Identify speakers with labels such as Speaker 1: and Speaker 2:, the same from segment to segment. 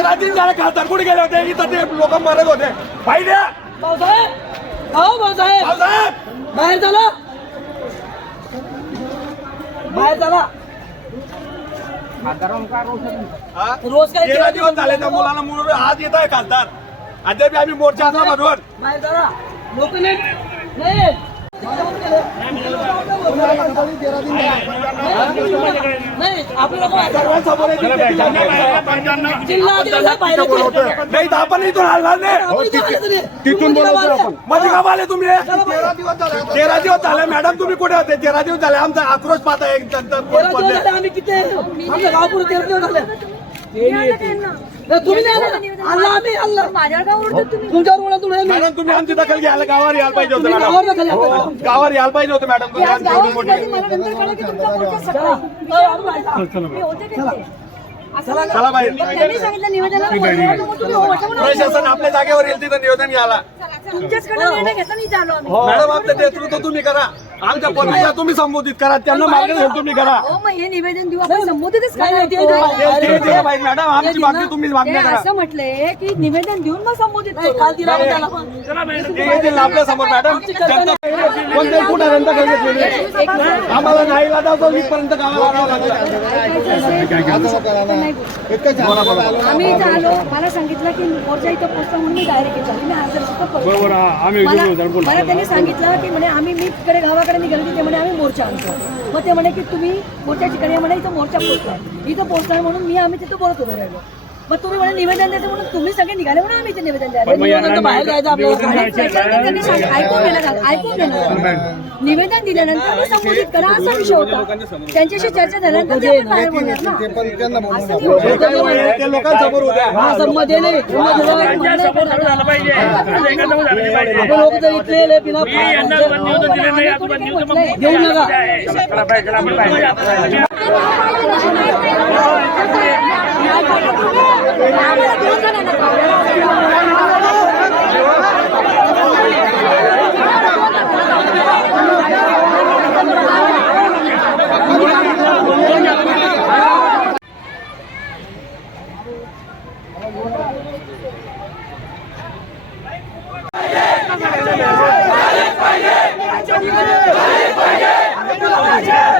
Speaker 1: तेरा दिन झाले खासदार. कुठे गेले होते? इथं ते लोक मरत होते. पाहिजे
Speaker 2: भाऊसाहेब अहो भाऊसाहेब.
Speaker 1: भाऊसाहेब!
Speaker 2: बाहेर चला. बाहेर चला.
Speaker 1: हा?
Speaker 2: रोज काय
Speaker 1: तेरा दिवस झाले त्या मुलाला म्हणून आज येत आहे खासदार. अद्याप आम्ही मोर्चाचा म्हणून.
Speaker 2: बाहेर चला. लोक नाही.
Speaker 1: सर्वांसमोर. नाही तर आपण इथून हलणार नाही.
Speaker 2: आले तुम्ही.
Speaker 1: तिथून बोलवतो आपण. मध्ये का आले तुम्ही. तेरा दिवस झाले मॅडम तुम्ही कुठे होते? तेरा दिवस झाले. आमचा आक्रोश पाहता एक
Speaker 2: आमचं गाव पुढे तेरा दिवस झाले. नाही, तुम्ही नाही आला. आला आम्ही तुमच्यावर तुम्ही
Speaker 1: मॅडम तुम्ही आमची दखल घ्यायला गावावर यायला पाहिजे होतं मॅडम.
Speaker 2: गावावर दखल घ्या.
Speaker 1: हो, गावावर यायला पाहिजे होतं मॅडम. मोठी
Speaker 2: चला. बाहेर.
Speaker 3: हे हो म्हणून
Speaker 1: प्रशासन आपल्या जागेवर येईल तिथं निवेदन घ्यायला.
Speaker 3: झालो आम्ही.
Speaker 1: मॅडम आमचं नेतृत्व तुम्ही करा. आमच्या पत्नीला तुम्ही संबोधित करा त्यांना मार्गदर्शन तुम्ही करा.
Speaker 3: हो मग हे निवेदन देऊ आपण संबोधितच
Speaker 2: नाही, नाही, ते-
Speaker 3: करणार.
Speaker 1: ते- ते- ते बाई, मॅडम आमची मागणी तुम्ही
Speaker 3: ते
Speaker 1: मागण्या करा.
Speaker 3: असं म्हटलंय की निवेदन देऊन मग संबोधित
Speaker 2: नाही,
Speaker 3: करू.
Speaker 2: काल दिला होता त्याला पण.
Speaker 1: ते येतील आपल्यासमोर मॅडम. जनता कोणत्याही कुठापर्यंत काही घेतलेली नाही. आम्हाला नाही इथपर्यंत गावाला आणावं लागलं.
Speaker 3: ऐकायचं असेल तर नाही बोलू. आम्ही इथं आलो मला सांगितलं की मोर्चा इथं पोहोचला म्हणून मी डायरेक्ट मी मला मला त्यांनी सांगितलं की म्हणे आम्ही मी तिकडे गावाकडे निघालो की ते म्हणे आम्ही मोर्चा आणतो. मग ते म्हणे की तुम्ही मोर्चा ठिकाणी म्हणे इथं मोर्चा पोहोचलाय. इथं पोहोचलाय म्हणून मी आम्ही तिथं बोलत उभे राहिलो. मग तुम्ही म्हणे निवेदन द्यायचं म्हणून तुम्ही सगळे निघाले म्हणून आम्ही इथे निवेदन द्यायला.
Speaker 2: बाहेर जायचं आपल्याला.
Speaker 3: ऐकून घेण्यात ऐकून घेणार निवेदन दिल्यानंतर मी संबोधित करा असा विषय होता त्यांच्याशी चर्चा झाल्यानंतर ते आपण बाहेर बोलणार ना. असं नाही. होत.
Speaker 1: जे काही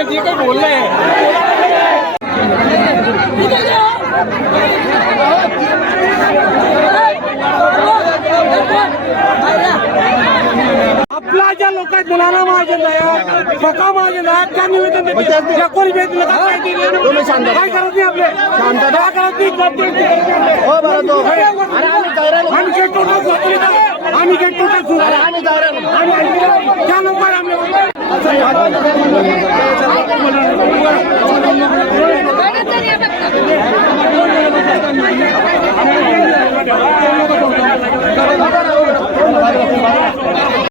Speaker 1: ते लोकांसमोर उद्या
Speaker 2: हा संमत आहे नाही संमत आहे. आपण लोक तर इथले लय बिना देऊ नका
Speaker 1: आपले जे काही बोलले
Speaker 4: आपला ज्या लोक आहेत मुलांना माझे नाही स्वतः माझे नाही त्या निवेदन देते त्या कोणी भेट दिलं का? काय दिलं? काय करत नाही आपले काय करत नाही करते. आम्ही गेट टोटल सुरू आम्ही गेट टोटल सुरू आणि त्या लोकांना 来
Speaker 3: 再
Speaker 1: 来一个再来一个再来一
Speaker 3: 个